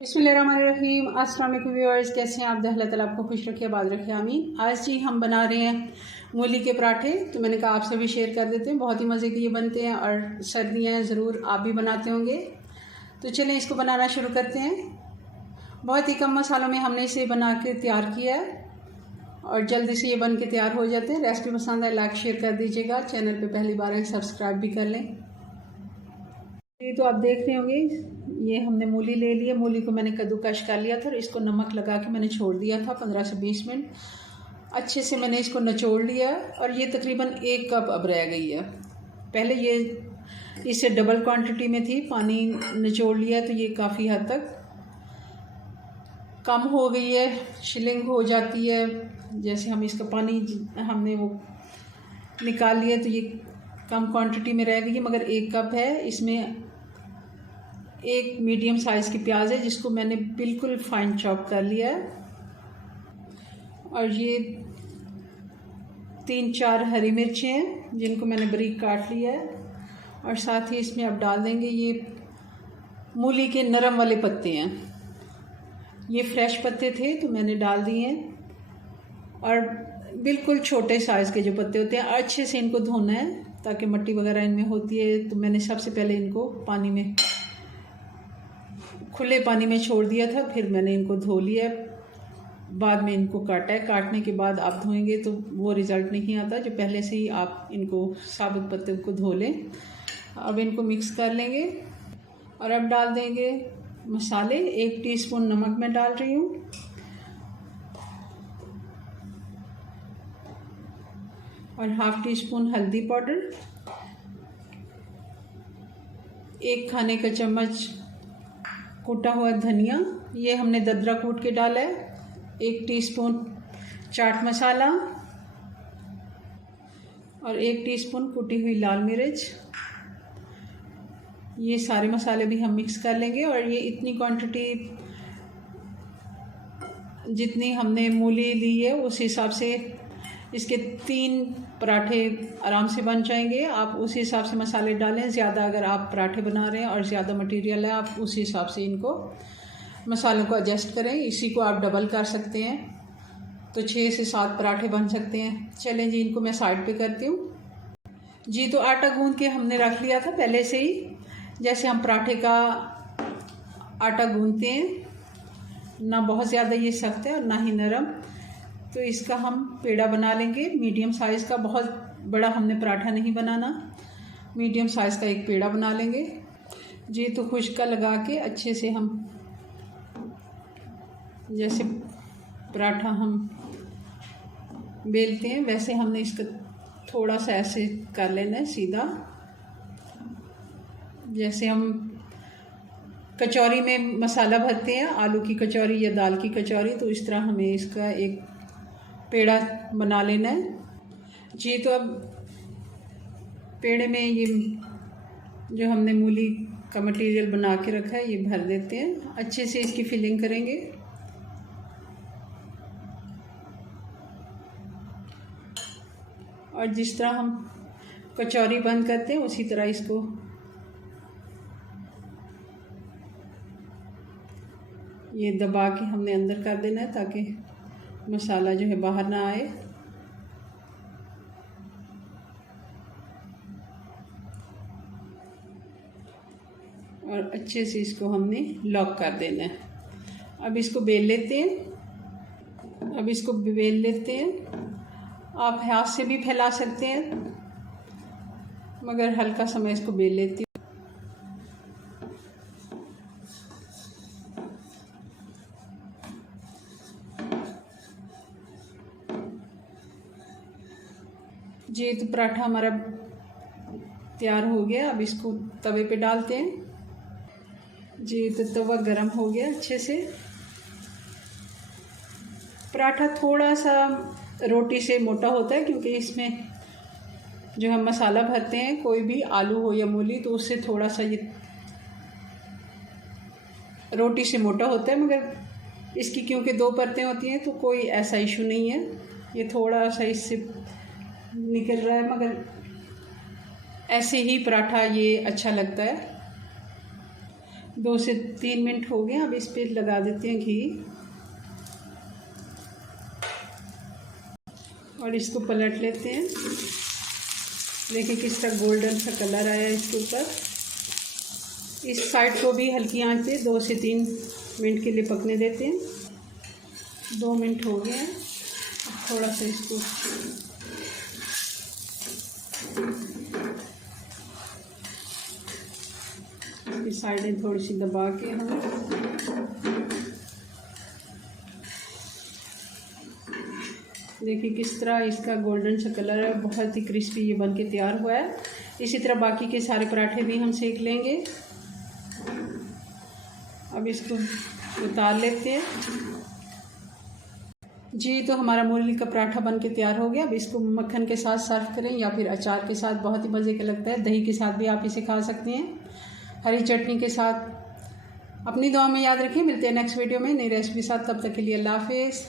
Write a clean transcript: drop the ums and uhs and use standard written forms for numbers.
बिस्मिल्लाहिर्रहमानिर्रहीम। अस्सलाम वालेकुम व्यूअर्स, कैसे हैं आप? अल्लाह ताला आपको खुश रखे, आबाद रखे, आमीन। आज जी हम बना रहे हैं मूली के पराठे। तो मैंने कहा आपसे भी शेयर कर देते हैं, बहुत ही मज़े के ये बनते हैं और सर्दियाँ हैं, ज़रूर आप भी बनाते होंगे। तो चलें इसको बनाना शुरू करते हैं। बहुत ही कम मसालों में हमने इसे बना के तैयार किया है और जल्दी से ये बन के तैयार हो जाते हैं। रेसिपी पसंद है लाइक शेयर कर दीजिएगा, चैनल पे पहली बार है सब्सक्राइब भी कर लें। ये तो आप देख रहे होंगे, ये हमने मूली ले ली है। मूली को मैंने कद्दूकश कर लिया था और इसको नमक लगा के मैंने छोड़ दिया था 15 से 20 मिनट। अच्छे से मैंने इसको निचोड़ लिया और ये तकरीबन 1 कप अब रह गई है। पहले ये इससे डबल क्वांटिटी में थी, पानी निचोड़ लिया तो ये काफ़ी हद तक कम हो गई है, शिलिंग हो जाती है। जैसे हम इसका पानी हमने वो निकाल लिया तो ये कम क्वांटिटी में रह गई है, मगर 1 कप है। इसमें एक मीडियम साइज़ की प्याज है जिसको मैंने बिल्कुल फाइन चॉप कर लिया है और ये 3-4 हरी मिर्चें हैं जिनको मैंने बारीक काट लिया है। और साथ ही इसमें अब डाल देंगे ये मूली के नरम वाले पत्ते हैं। ये फ्रेश पत्ते थे तो मैंने डाल दिए हैं और बिल्कुल छोटे साइज़ के जो पत्ते होते हैं, अच्छे से इनको धोना है ताकि मिट्टी वगैरह इनमें होती है। तो मैंने सबसे पहले इनको पानी में, खुले पानी में छोड़ दिया था, फिर मैंने इनको धो लिया, बाद में इनको काटा है। काटने के बाद आप धोएंगे तो वो रिज़ल्ट नहीं आता जो पहले से ही आप इनको साबुत पत्ते को धो लें। अब इनको मिक्स कर लेंगे और अब डाल देंगे मसाले। 1 टीस्पून नमक मैं डाल रही हूँ और ½ टीस्पून हल्दी पाउडर, 1 खाने का चम्मच कूटा हुआ धनिया, ये हमने ददरा कूट के डाला है, 1 टीस्पून चाट मसाला और 1 टीस्पून कुटी हुई लाल मिर्च। ये सारे मसाले भी हम मिक्स कर लेंगे और ये इतनी क्वांटिटी जितनी हमने मूली ली है उस हिसाब से इसके 3 पराठे आराम से बन जाएंगे। आप उस हिसाब से मसाले डालें। ज़्यादा अगर आप पराठे बना रहे हैं और ज़्यादा मटेरियल है, आप उस हिसाब से इनको मसालों को एडजस्ट करें। इसी को आप डबल कर सकते हैं तो 6 से 7 पराठे बन सकते हैं। चलें जी, इनको मैं साइड पे करती हूँ जी। तो आटा गूंद के हमने रख लिया था पहले से ही, जैसे हम पराठे का आटा गूंदते हैं, ना बहुत ज़्यादा ये सख्त है और ना ही नरम। तो इसका हम पेड़ा बना लेंगे मीडियम साइज़ का। बहुत बड़ा हमने पराठा नहीं बनाना, मीडियम साइज़ का एक पेड़ा बना लेंगे जी। तो खुश्का लगा के अच्छे से हम, जैसे पराठा हम बेलते हैं वैसे हमने इसका थोड़ा सा ऐसे कर लेना है सीधा। जैसे हम कचौरी में मसाला भरते हैं, आलू की कचौरी या दाल की कचौरी, तो इस तरह हमें इसका एक पेड़ा बना लेना है जी। तो अब पेड़े में ये जो हमने मूली का मटेरियल बना के रखा है ये भर देते हैं। अच्छे से इसकी फिलिंग करेंगे और जिस तरह हम कचौरी बंद करते हैं उसी तरह इसको ये दबा के हमने अंदर कर देना है ताकि मसाला जो है बाहर ना आए। और अच्छे से इसको हमने लॉक कर देना है। अब इसको बेल लेते हैं। आप हाथ से भी फैला सकते हैं, मगर हल्का सा मैं इसको बेल लेती हूँ जी। तो पराठा हमारा तैयार हो गया। अब इसको तवे पे डालते हैं जी। तो तवा गरम हो गया अच्छे से। पराठा थोड़ा सा रोटी से मोटा होता है क्योंकि इसमें जो हम मसाला भरते हैं, कोई भी आलू हो या मूली, तो उससे थोड़ा सा ये रोटी से मोटा होता है। मगर इसकी क्योंकि 2 परतें होती हैं तो कोई ऐसा इशू नहीं है। ये थोड़ा सा इससे निकल रहा है, मगर ऐसे ही पराठा ये अच्छा लगता है। 2 से 3 मिनट हो गए। अब इस पर लगा देते हैं घी और इसको पलट लेते हैं। देखिए किस तरह गोल्डन सा कलर आया इसके ऊपर। इस साइड को भी हल्की आंच पे 2 से 3 मिनट के लिए पकने देते हैं। 2 मिनट हो गए हैं। थोड़ा सा इसको इसकी साइडें थोड़ी सी दबा के हम देखिए किस तरह इसका गोल्डन सा कलर है। बहुत ही क्रिस्पी ये बन के तैयार हुआ है। इसी तरह बाकी के सारे पराठे भी हम सेक लेंगे। अब इसको उतार लेते हैं जी। तो हमारा मूली का पराठा बन के तैयार हो गया। अब इसको मक्खन के साथ सर्व करें या फिर अचार के साथ, बहुत ही मज़े का लगता है। दही के साथ भी आप इसे खा सकती हैं, हरी चटनी के साथ। अपनी दुआ में याद रखें। मिलते हैं नेक्स्ट वीडियो में नई रेसिपी के साथ। तब तक के लिए अल्लाह हाफिज़।